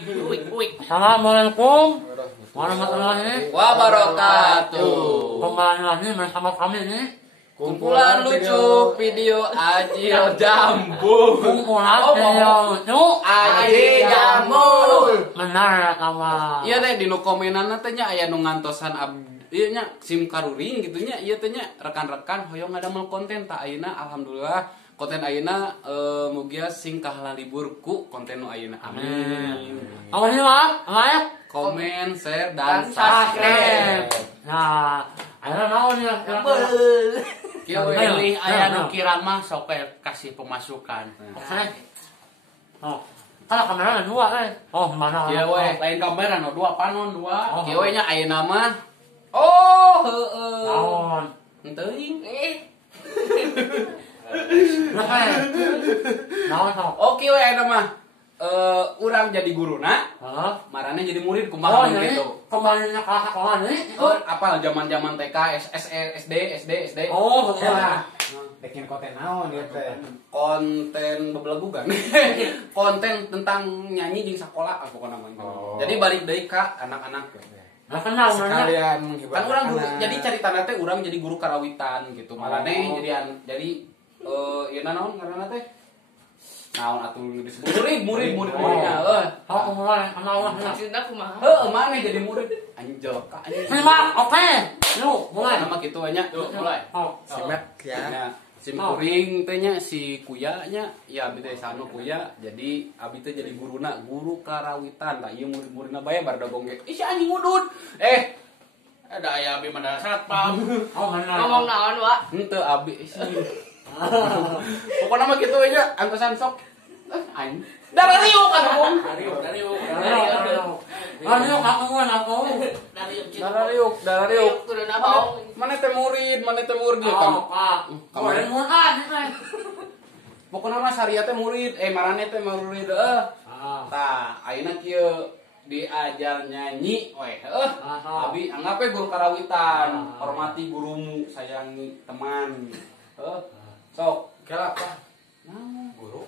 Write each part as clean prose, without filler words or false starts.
Assalamualaikum warahmatullahi wabarakatuh. Kembali lagi bersama kami nih Kumpulan lucu video Ajil Jambul. Kumpulan video lucu Ajil Jambul. Benar ya kawan. Iya teh di nu komenan teh nya aya nu ngantosan ieu nya SIM karuring gitu nya ieu teh nya rekan-rekan hoyong ngadamel konten tak ayeuna alhamdulillah konten ayeuna mugia sing kahala libur ku konten nu ayeuna amin. Awalnya like, Komen, share dan subscribe. Nah, ayeuna naon ya? Kieu Pilih aya nu kirama sok kasih pemasukan. Oke. Oh, kalau kamera dua Oh, mana? Kieu we Lain kamera no dua panon dua. Oh. kieu we nya ayeuna mah oh heueuh. Naon? Teuing. Naon sok? Oke we ayeuna mah urang jadi guruna, Hah? marane jadi murid Oh, kumaha jadi gitu. kembalinya ke sekolah nih? Apa zaman-zaman TK, SD. Oh, Ya. Bikin konten naon ya teh? Konten bebelegugan. Konten tentang nyanyi jeung sakola pokokna mah. Oh. Jadi balik deui ka anak-anak. Nah, kenal mana? Sekalian menghibur Kan urang guru, anak. jadi caritana teh urang jadi guru karawitan gitu. Marane Oh. jadi ieu naon ngaranna teh? Naon atuh disebut muridnya Oh, mulai kenal lah. Maksudnya kumaha? Maneh jadi murid anjel ka anjing. Terima, oke. Yuk, mulai. Nama kitu nya. Mulai. Oh, Simak ya. Ya, sim kuring teh nya si kuya nya ya abi teh sanu kuya jadi abi teh jadi guruna guru karawitan lah ieu murid-muridna bae bar dogong ge. Ih si anjing udud. Ada aya abdi mandala satpam. oh, benar. Ngomong naon, Wak? Henteu abi sih. Pokoknya mah kitu aja angkosan sok. Anjing. Darah riuk kan ngomong. Dari Ayo, aku aku. Darah riuk. Kudu nabaong. Mana teh murid dia kan. Oh, Pak. Kemarin murah nih. Pokoknya mah saria teh murid, marane teh murid Tah, ayeuna kieu diajar nyanyi, abi anggap we guru karawitan, hormati gurumu, sayangi teman. Sok, Kela apa? nah, guru.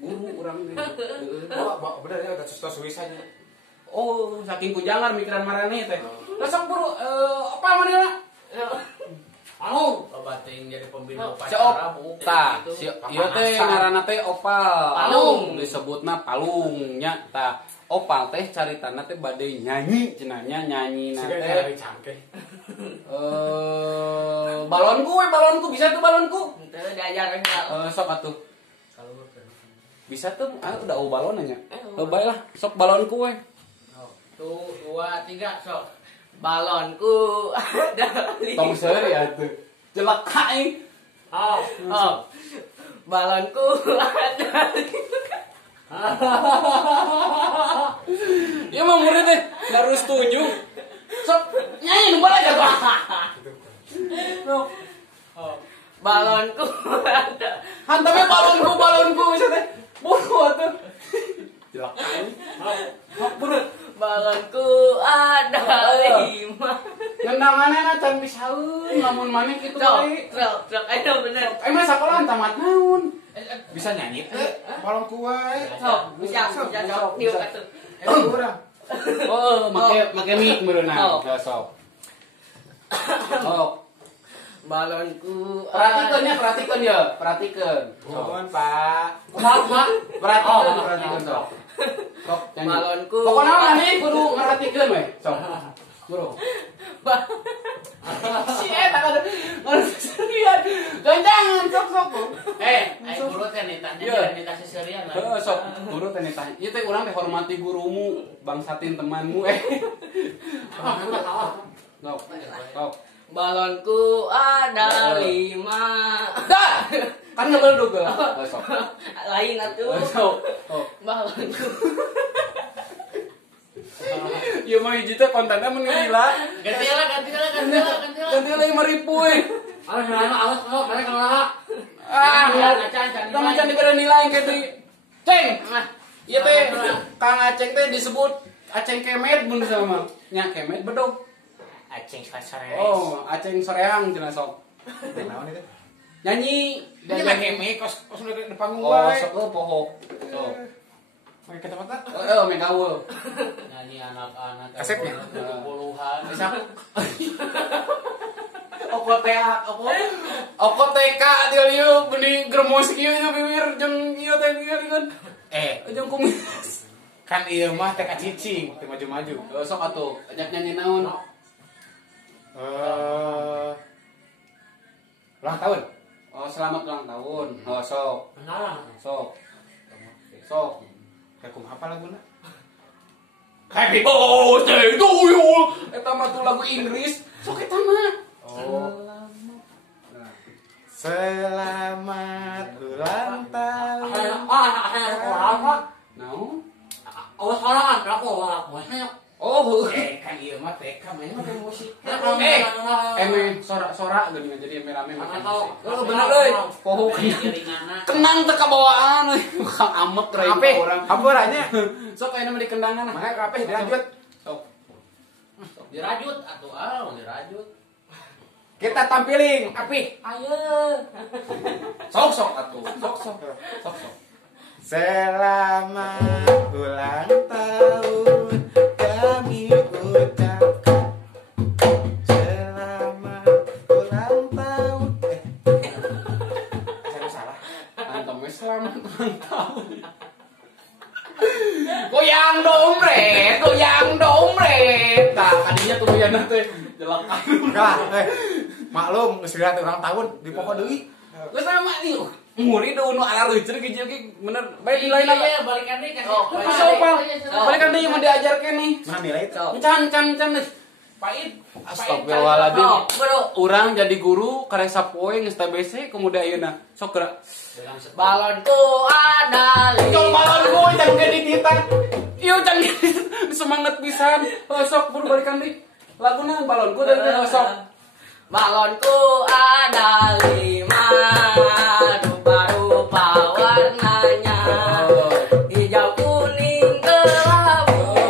Guru urang teh. Oh, bener ya udah susah suwisanya. Oh, saking kujangar mikiran marane teh. Lah sok guru apa manehna? Halo. Bating jadi pembina Si Op, upacara bu. tah, si ieu teh ngaranna teh opal. Palung. Disebutna palung nya. Tah, opal teh caritana teh bade nyanyi cenanya nyanyi na Siga teh. dari cangkeh. Balonku bisa tuh balonku. Henteu diajaran gal. Sok atuh. Bisa tuh, udah balon nya. Baiklah, sok balonku we. Tuh 2 3 sok. Balonku ada Tong seuri atuh. Jelek aing. Oh, balonku ada Ieu mah murid teh harus tunjuk. Sok nyanyi nu balajar tuh. balonku ada. Hantamnya balonku bisa teh. Bodoh atuh. Jelek aing. Balonku ada 5. Ngendanganna can bisaeun lamun maneh kitu bae. Trok, ayo bener. Mah sakola tamat naon? Bisa nyanyi teh? Balong kuai. Sok, bisa sok diuk atuh. Urang. Oh, make mic meureunna. Oh. Sok. Oh, Balonku perhatikan ya. Mohon, Pak. Mak. Perhatikan sok. Sok nyanyi. Balonku. Pokona maneh kudu ngarhatikeun we. Sok. Bro. Si eta kan serian. Ganjangan sok. Ayo guru teh nitanya Iya. nita seserian lah. Heeh, sok. Guru teh nitah. Ieu teh urang teh hormati gurumu, bangsatin temanmu. Sok. Balonku ada 5. Dah. Kan ngebeldug lah. Sok. Lain atuh. Sok. Balonku. Ieu mah hiji teh kontenna mun gila. Ganti lah. Ganti lagi 5.000 we. Awas nilai mah awas kalau mereka kenal. Kita macan diberi nilai ke di Ceng. Iya teh Kang Aceng teh disebut Aceng Kemet mun sama. Nya Kemet bedog. Acing sore. Oh, Aceng soreang cenah sok. Naon itu? Nyanyi Ini lagi kos di panggung Oh, wae. sok pohok. Sok. Pakai kacamata. Main gaul. Nyanyi anak-anak Kasepnya? 70-an. Oko TK dia lieu beuni germos kieu nya bibir jeung ieu teh kan. Jeung kumis. Kan ieu mah teh cicing, teh maju-maju. Sok atuh, ajak nyanyi naon? Ulang tahun. Oh, selamat ulang tahun. Oh, sok. Kenalan. Sok. Sok. Kayak kumaha laguna? Happy birthday to you. Eta mah tuh lagu Inggris. Sok eta mah. Oh. Selamat ulang tahun. Anak sekolah Pak. Naon? Oh, sekolah kan aku bosnya. Oh, Kan ieu mah TK mah teh musik. sorak geuning jadi rame makan Tahu. musik. Bener euy. Poho Iringanna. kenang teu kabawaan euy. Kang amek rek Ape? orang. Hamburanya. Sok aya mah di kendangan. Mana kape dilanjut. Sok. Dirajut atuh dirajut. Kita tampilin api. Ayo. Sok atuh. Sok. Selamat ulang tahun kami ucapkan. Selamat ulang tahun. Saya salah. Antem we selamat ulang tahun. Goyang dompret. Tah kadinya tuh goyangna teh jelek Enggak, maklum geus ulang tahun di pokok deui. Geus sama nih. Murid nu ala reuceur ge jeung bener bae nilai na. Iya, balikan deui kasih. Sopal. Balikan deui mah diajarkeun nih. Mana nilai itu? Can nih. Pahit. Astagfirullahaladzim. Urang jadi guru karesa poe geus TBC kemudian ayeuna. Sok geura. Balonku ada Jol lima. balon gue can gede ditita. Ieu can semangat pisan. Sok buru balikan deui. Laguna balonku dari sok. Balonku ada lima, rupa-rupa warnanya, hijau, kuning, kelabu,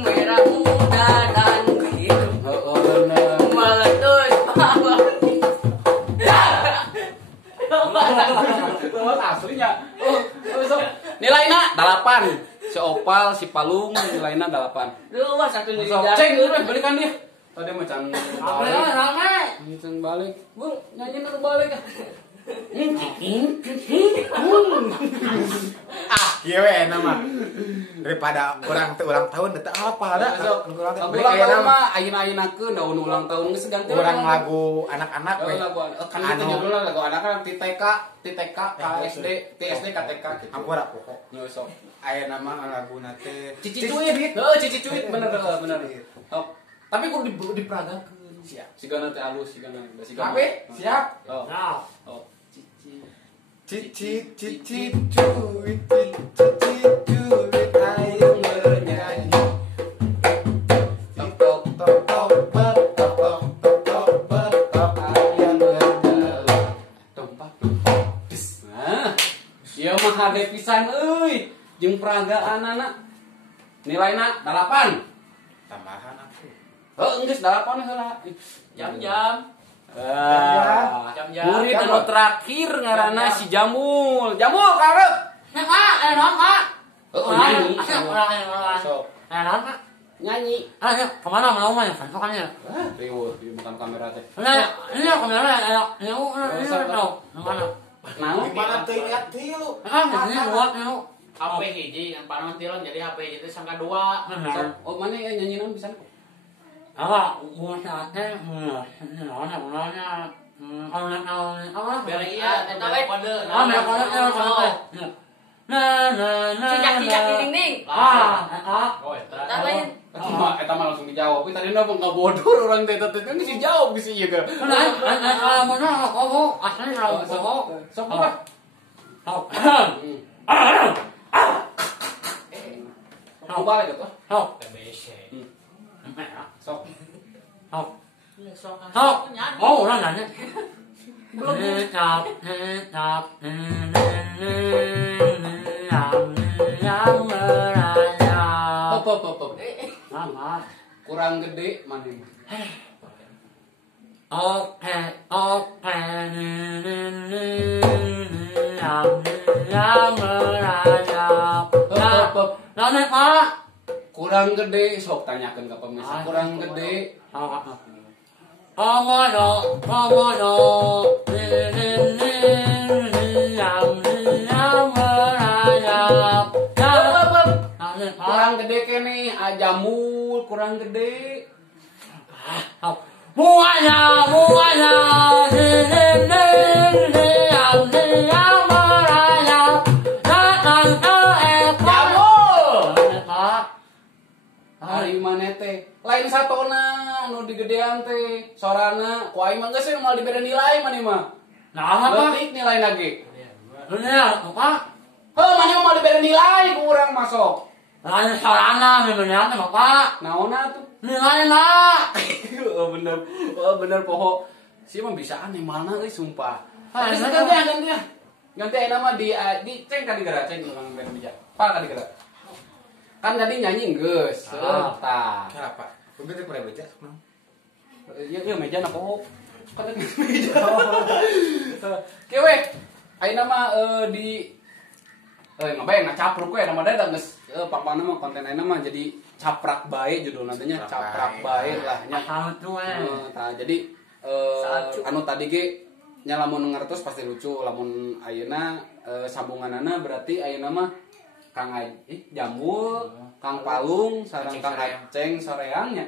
merah muda dan biru. Meletus balon. Lewat aslinya. Sok. Nilainya 8. Si Opal, si Palung nilainya 8. Dua satu Sok nilai. ceng dulu balikan dia. Tadi mah can Apa balik. ramai? Can balik. Bung, nyanyi dulu balik. Iya we nama. Daripada orang teu ulang tahun teu apa ada. Ulang tahun mah ayeuna-ayeunakeun daun ulang tahun geus ganti. Urang lagu anak-anak we. Lagu kan kita judulna lagu anak-anak ti TK, KSD, TSD, KTK gitu. Hampura pokok. Yo sok. Aya nama laguna teh Cici Cuit. Heuh, Cici Cuit bener. Sok. Tapi kudu diperagakeun. Siap. Sigana teh alus, sigana. Ape? Siap. Oh. Nah. Oh. Cici. Cici cuit ayo bernyanyi. Tok tok Tok tok ber tok tok tok tok ber tok ayo berjalan. Dompak. Des. Nah. Ieu mah hade pisan euy. Jeung peragaanana. Nilaina 8. Tambahan aku. Heuh, geus 8 heula. Jam-jam. Jam-jam. Murid anu terakhir ngaranna si Jamul. Jamul karep. Enak, Kak. Nyanyi. Sok. Enak, Kak. Nyanyi. Ayo, kemana mau main kan? Sokannya. Riweuh di bukan kamera teh. Ini kamera enak. Ini tahu. Mana? Naon? Gimana teh lihat tilu? Ini buat ini. HP hiji yang panon tilon jadi HP itu sangka 2. Benar. Oh, mana ya nyanyi naon pisan? Apa? Buat saatnya, ini namanya. Kalau apa? Bere iya eta kode. Mereka kode. Cicak-cicak dinding. Oh, eta. Tak lain. Eta mah langsung dijawab. Tadi mah ngabodor urang teh teh kan geus dijawab geus ieu ge. Kalau mana kau asli kalau kau. Sok apa? Kau. Kau balik atuh. Kau. TBC. Sok. Kau. Sok. Kau. Nyanyi. Oh, orang nanya. Belum. Yang merayap. Hop. Mama. Kurang gede mana? Oke. Yang merayap. Nane Pak. Kurang gede, sok tanyakan ke pemirsa. Kurang gede. Komodo, merayap. Nane Pak. Kurang gede kene, ajamul kurang gede. Bunganya, diam merayap. Datang ke ekor. Jamul. Nane Pak. Ari maneh teh lain satona anu digedean teh sorana ku aing mah geus moal dibere nilai maneh mah. Nah, apa? Leutik nilai lagi. Dunia, Pak. Heuh maneh mah moal dibere nilai ku urang masuk. Lain sarana memangnya teh, Pak. Naonna tuh? Nilai lah. bener poho. Si mah bisa aneh mana euy sumpah. Ah, Ganti ganti. ya. Ganti ayeuna mah di ceng ka digera ceng urang bere bija. Pak ka digera. Kan tadi nyanyi geus. Tah. Kenapa? Begitu pernah baca? Iya meja na poho. Kan meja. Kewe. Ayeuna mah di ngapain ngacapruk we nama dadah geus pampana mah konten ayeuna mah jadi caprak bae judul nantinya caprak bae lah nya. Tah jadi anu tadi ge nya lamun ngartos pasti lucu lamun ayeuna sambunganana berarti ayeuna mah Kang Jambul, Kang Palung, sareng Kang Aceng soreang nya.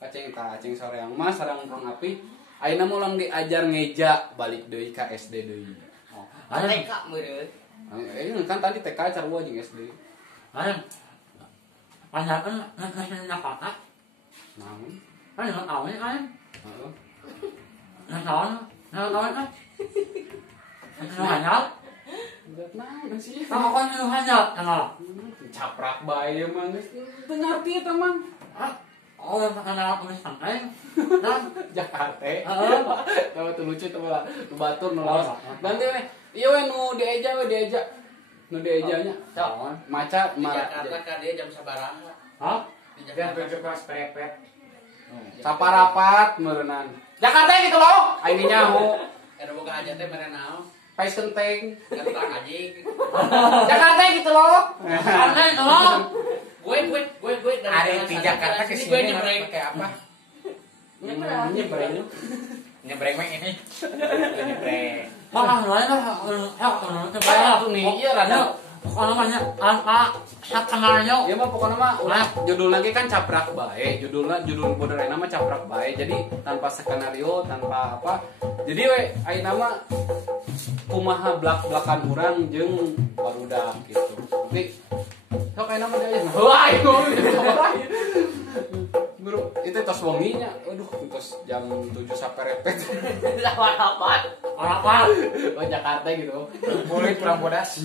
Aceng soreang mah sareng Kang Api. Ayeuna mah ulang diajar ngeja balik deui ka SD deui. TK meureun. Kan tadi TK carua jeung SD. Ayo. Panjatkeun ngasih napaka. Naon? Kan nggak tahu kan. Heeh. Nggak tahu kan. Nggak hanyal. Naon sih? Sama kan nggak hanyal, kenal. Caprak bae mah geus teu ngarti eta mah. Oh, kenal tulis santai. Dan Jakarta. Heeh. Tahu tuh lucu tuh lah. Nu batur nu laos. Ganti we. Ieu we nu dieja we dieja. Nu diejanya. Cok. Maca Di Jakarta ka dia jam sabaraha? Hah? Di Jakarta. Saparapat meureunnan. Jakarta gitu loh. Aing nyaho. Kada boga aja teh mere naon? Pais kenteng. Kentang anjing. Jakarta gitu loh. Santai loh. Gue Ari di Jakarta ke gue sini nyebrang. pakai apa? Nyebrang. Nyebreng mah ini. Nyebreng. Makan lain lah. Itu Kayak tuh nih, iya rada. Kalau namanya angka kenalnya. Ya mah pokoknya mah ulah judul lagi kan caprak bae. Judul modern nama caprak bae. Jadi tanpa skenario, tanpa apa. Jadi we ayeuna mah kumaha blak-blakan urang jeung barudak gitu. Tapi sok ayeuna mah dia. Wah, itu Guru, itu tos wenginya. Aduh, tos jam 7 saperepet. Lawan Apa? Oh, Jakarta gitu. Boleh kurang bodas.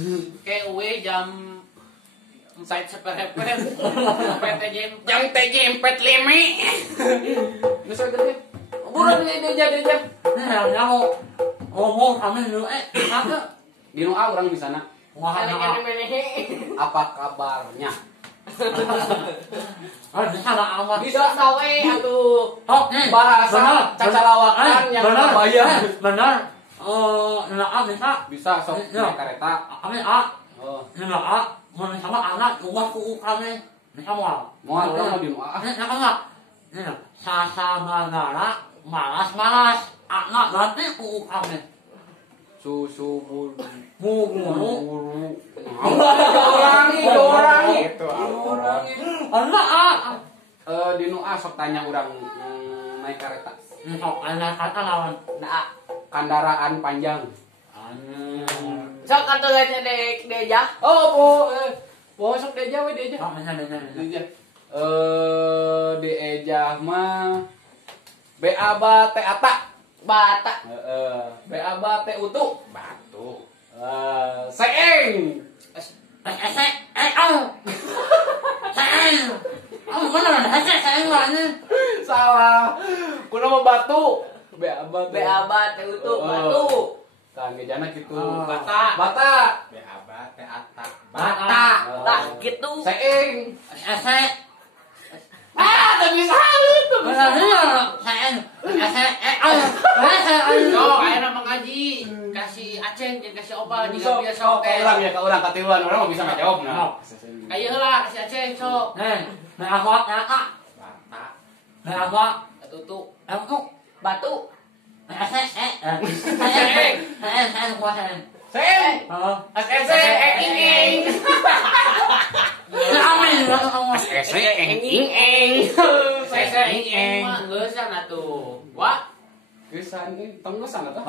Kayak we jam 4 seperepet. Jam TJ45. Geus gede. Buruan dia. Ini yang mau ngomong kami dulu apa? Di nu urang di sana. Wah, Apa kabarnya? di sana amat. Bisa sawe atuh. Oh, nih bahasa cacalawakan yang benar. Benar. Nah, bisa sok naik kereta. Kami A. Oh, Nah, mau sama anak rumah kuku kami. Bisa mau. mau urang di nu Ini enggak. Ini sasa manara malas. Anak nanti kuku kami. susu bulu. Orangi. Anak A. Di nu sok tanya urang naik kereta. Sok anak kata lawan. Nah, Kendaraan panjang. sok atuh lainnya deja. Oh, sok deja we deja. Deja. Deja mah Beaba teh ata. Bata. Beaba teh utuh. Batu. Seeng. Salah. Kuno mah batu. Beaba teh utuh batu. Kan ngejana kitu. Bata. Bata. Beaba teh atak. Bata. Tah gitu. Seeng. Esek. Teu bisa heuh Sok, ayeuna mengaji. Kasih Aceng jeung kasih Oba juga biasa Sok oke. orang ya, ke orang katiluan orang mah bisa ngajawab nah. Ayo heula kasih Aceng sok. Tutup. Batu. Seng. SSC ing. SSC ing. SSC ing. Geus atuh. Wah. Gesan ini tenggesan atuh.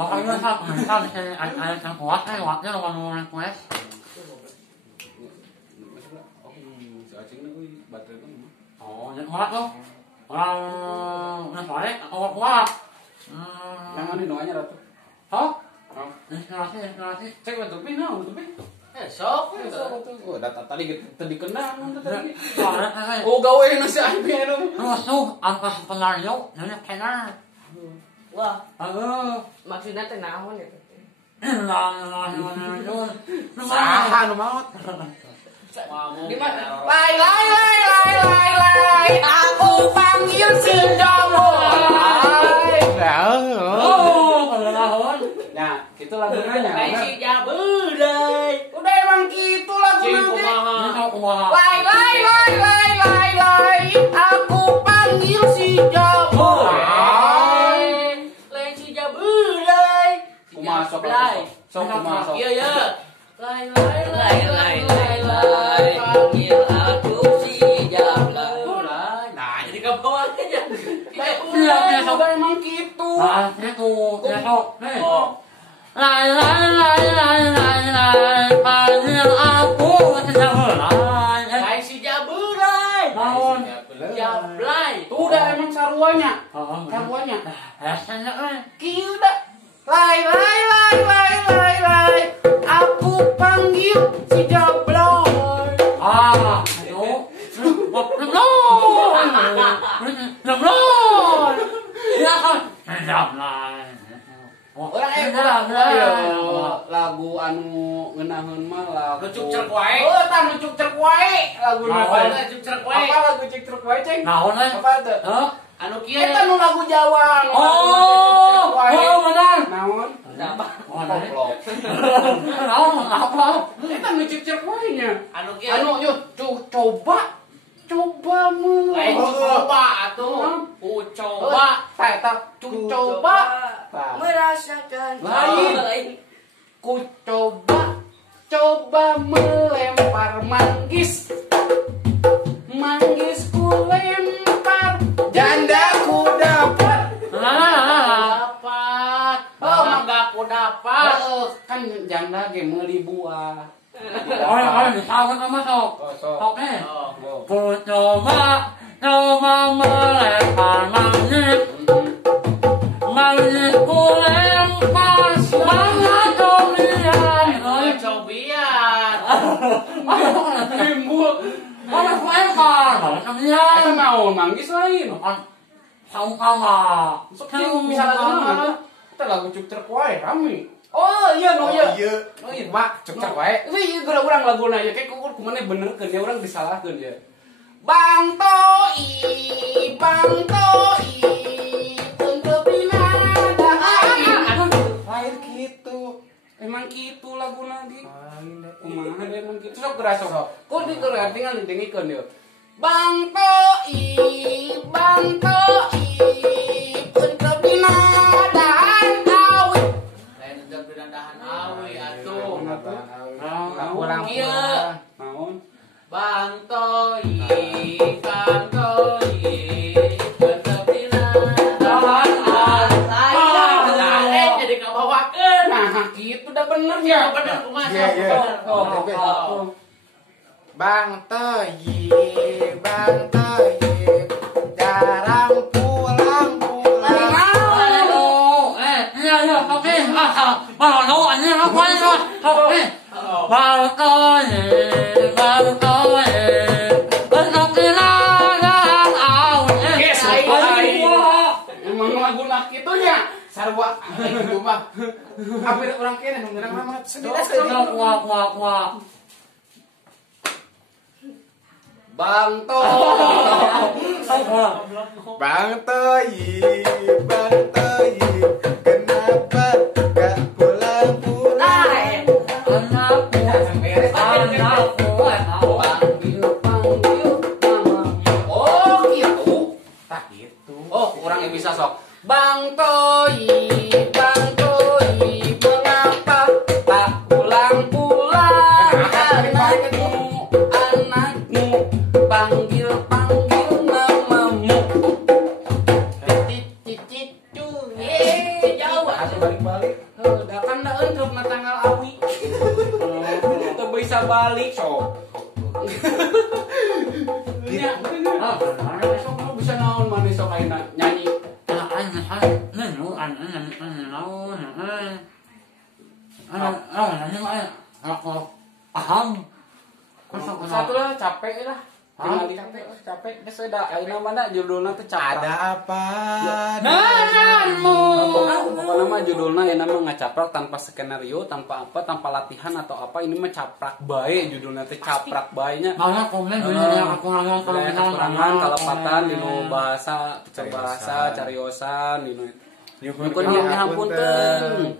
Si Acing euy baterai Yang mana doanya ratu? Cek tutupin nah, tutupin. Sok. Oh, tadi kenal tadi. Oh, gawe nasi ayam anu. Wah, maksudnya teh naon eta teh? Saha nu maot? Di mana? Lai, aku panggil si Jomo. Nah, gitu lagunya. Lain si Jabeuleuy. Udah emang gitu lagunya. Cing kumaha? Lai, aku panggil si Jomo. Lain si Jabeuleuy. Kumaha sok? Sok kumaha sok? Iya. Lai. Panggil aku si Jablay. Nah, jadi ke bawah aja. Udah emang gitu. Lain si Jabeuleuy. Jablay. Udah emang saruanya. Kieu dah. Lai. Aku panggil si Jablay. Lagu anu ngeunaheun mah lagu Nucuk cerek wae. Oh, tah nucuk cerek wae. Lagu Nucuk cerek wae. Apa lagu cek cerek wae, Ceng? Apa itu? Anu kieu. Eta nu lagu Jawa. benar. Naon? Apa? Koplok. Eta nu cek cerek wae nya. Anu kieu. Anu yuk coba mu. Lain coba atuh. Coba. Eta coba. Merasakan. Lain. Ku coba melempar manggis ku lempar janda ku dapat Mangga ku dapat. kan janda ge meuli buah Disawat sama sok. sok Oke. Ku coba melempar manggis ku lempar semangat cobian. Cobian. timbul Mana ku lempar? eta Cobian. naon manggis lain Sama. sok bisa lagu mana eta lagu cuk trek wae rame oh iya no iya oh iya mak cuk trek wae itu iya geura urang laguna ya kayak kumaha benerkeun ya urang disalahkeun ya Bang Toi untuk binada lain gitu emang gitu lagu lagi kumaha deh emang gitu sok geura sok kok di geura tinggal didengikeun ya Bang Toi untuk binada awi Lain untuk binadahan awi atuh. urang Kieu. naon Bang Toi, untuk binadahan awi. Jadi kabawakeun. nah gitu udah bener ya Bener kumaha? Iya, iya. Bener. Bang Toyi, jarang pulang. Iya, oke. Mau ini apa ya? Oke. Balkone. Untuk binadahan awi. emang lagu nak itunya sarwa itu mah hampir orang kene nu ngeurang mah sedih Wah. Bang Toy. Bang Toyib, kenapa gak pulang-pulang? Panggil mama. Oh gitu. Tak gitu. Oh kurang yang bisa sok. Bang Toyib, mengapa tak pulang-pulang? Anakmu panggil namamu. Jauh. Atuh balik-balik. Udah kan dah untuk na tanggal awi. Tuh bisa balik sok. Sok lu bisa naon mana sok ayeuna nyanyi. Satu lah capek lah. Tinggal di capek. Geus da ayeuna mana judulna teh capek. Ada apa? Pokoknya mah judulnya ya nama ngacaprak tanpa skenario, tanpa apa, tanpa latihan atau apa. Ini mah caprak bae judulnya teh caprak bae-nya. Kekurangan kalepatan dinu bahasa cariosan dinu. Nyuhun ngapunten.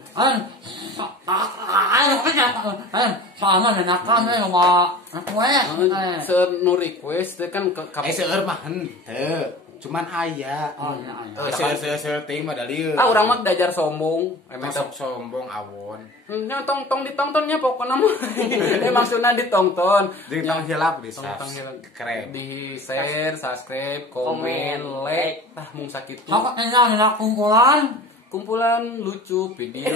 Senu request teh kan Seueur mah henteu. Cuman aya. Seueur ting mah dari. urang mah dajar sombong. Sok sombong awon. Nya tong ditontonnya pokoknya mah. Maksudna ditonton. Jeung tong hilap bisa. Tong hilap. Keren. Di share, subscribe, komen, like, tah mung sakitu. Kumpulan lucu video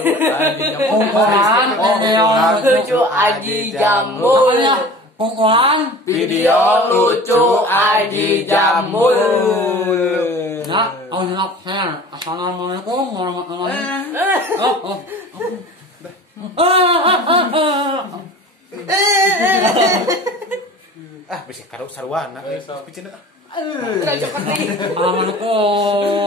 Lucu Aji Jambul. video lucu Aji Jambul. Assalamualaikum warahmatullahi wabarakatuh. Ah, bisa karo sarwana. Piceun. Assalamualaikum.